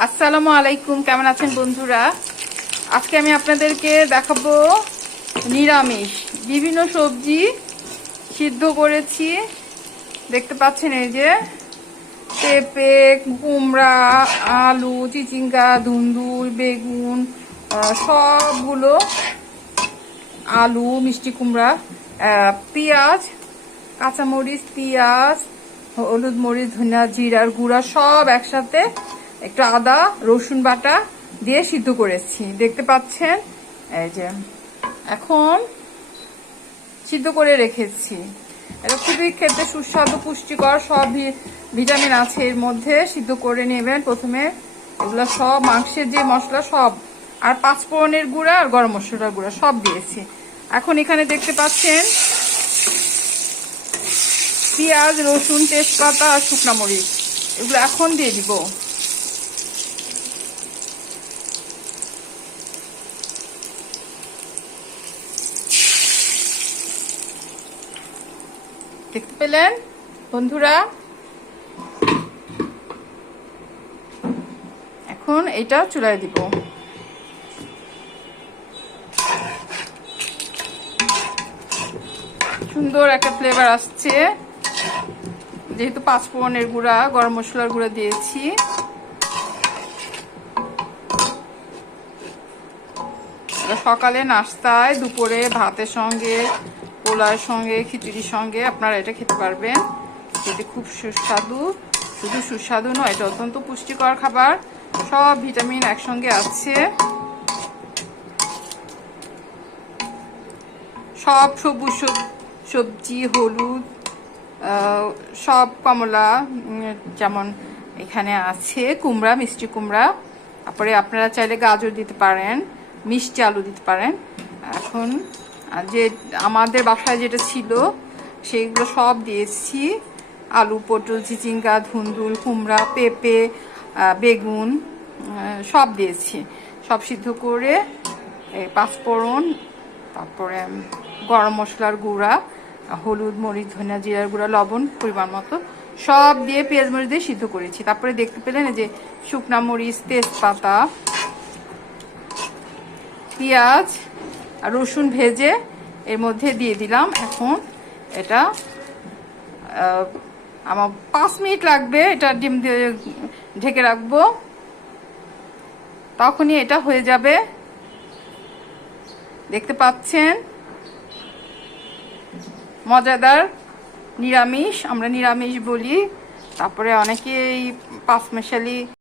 আসসালামু আলাইকুম, কেমন আছেন বন্ধুরা? আজকে আমি আপনাদেরকে দেখাবো নিরামিষ বিভিন্ন সবজি সিদ্ধ করেছি। দেখতে পাচ্ছেন, এই যে পেঁপে, কুমড়া, আলু, চিচিঙ্গা, ধুন্দুল, বেগুন, সবগুলো, আলু, মিষ্টি কুমড়া, পেঁয়াজ, কাঁচামরিচ, পেঁয়াজ, হলুদ, মরিচ, ধনিয়া, জিরার গুঁড়া সব একসাথে, একটু আদা রসুন বাটা দিয়ে সিদ্ধ করেছি। দেখতে পাচ্ছেন, এই যে এখন সিদ্ধ করে রেখেছি। এটা খুবই খেতে সুস্বাদু, পুষ্টিকর, সব ভিটামিন আছে এর মধ্যে। সিদ্ধ করে নেবেন প্রথমে। এগুলো সব মাংসের যে মশলা সব, আর পাঁচফোড়নের গুঁড়া আর গরম মশলার গুঁড়া সব দিয়েছি। এখন এখানে দেখতে পাচ্ছেন পেঁয়াজ, রসুন, তেজপাতা আর শুকনা মরিচ, এগুলো এখন দিয়ে দিব। দেখতে পেলেন বন্ধুরা? এখন এটা চুলায় দিব। সুন্দর একটা ফ্লেভার আসছে, যেহেতু পাঁচফোড়নের গুঁড়া, গরম মশলার গুঁড়া দিয়েছি। সকালে নাস্তায়, দুপুরে ভাতের সঙ্গে, পোলার সঙ্গে, খিচুড়ির সঙ্গে আপনারা এটা খেতে পারবেন। এটি খুব সুস্বাদু, শুধু সুস্বাদু নয়, এটা অত্যন্ত পুষ্টিকর খাবার। সব ভিটামিন একসঙ্গে আছে। সব সবুজ সবজি, হলুদ, সব, কমলা, যেমন এখানে আছে কুমড়া, মিষ্টি কুমড়া, তারপরে আপনারা চাইলে গাজর দিতে পারেন, মিষ্টি আলু দিতে পারেন। এখন যে আমাদের বাসায় যেটা ছিল সেগুলো সব দিয়েছি। আলু, পটল, চিচিঙ্গা, ধুন্দুল, কুমড়া, পেঁপে, বেগুন সব দিয়েছি। সব সিদ্ধ করে পাঁচফোড়ন, তারপরে গরম মশলার গুঁড়া, হলুদ, মরিচ, ধনিয়া, জিরার গুঁড়া, লবণ পরিমাণ মতো সব দিয়ে পেঁয়াজ মরিচ দিয়ে সিদ্ধ করেছি। তারপরে দেখতে পেলেন যে শুকনা মরিচ, তেজপাতা, পেঁয়াজ আর রসুন ভেজে এর মধ্যে দিয়ে দিলাম। এখন এটা আমার 5 মিনিট লাগবে, এটা ডিম দিয়ে ঢেকে রাখবো, তখনই এটা হয়ে যাবে। দেখতে পাচ্ছেন মজাদার নিরামিষ, আমরা নিরামিষ বলি। তারপরে অনেকেই পাঁচমেশালি